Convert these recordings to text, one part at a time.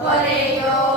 por ello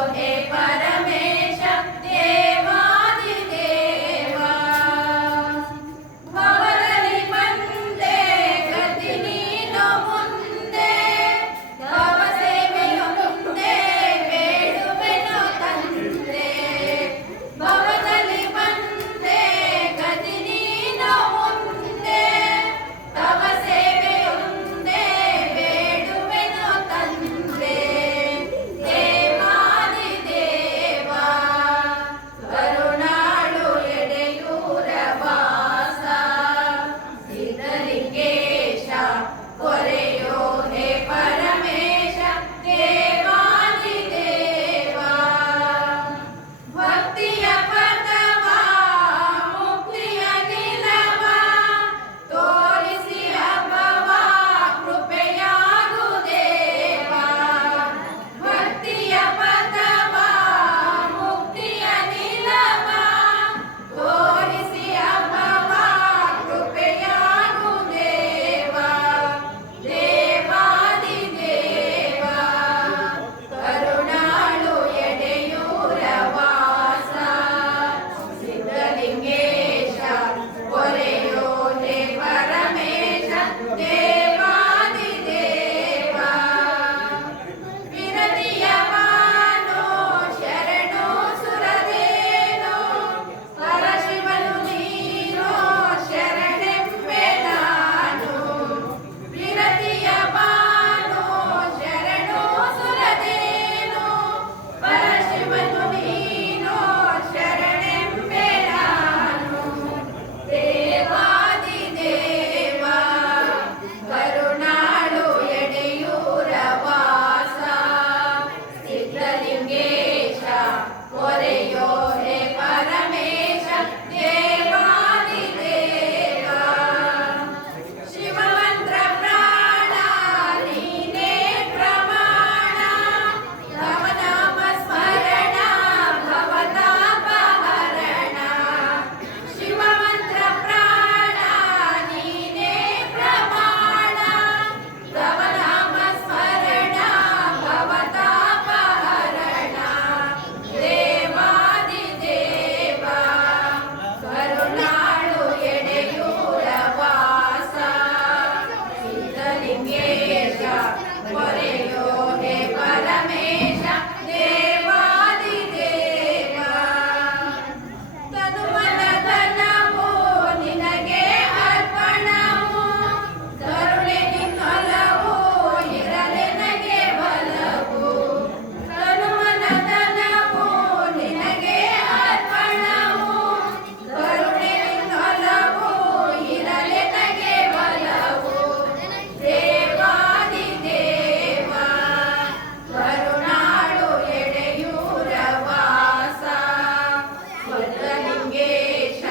一起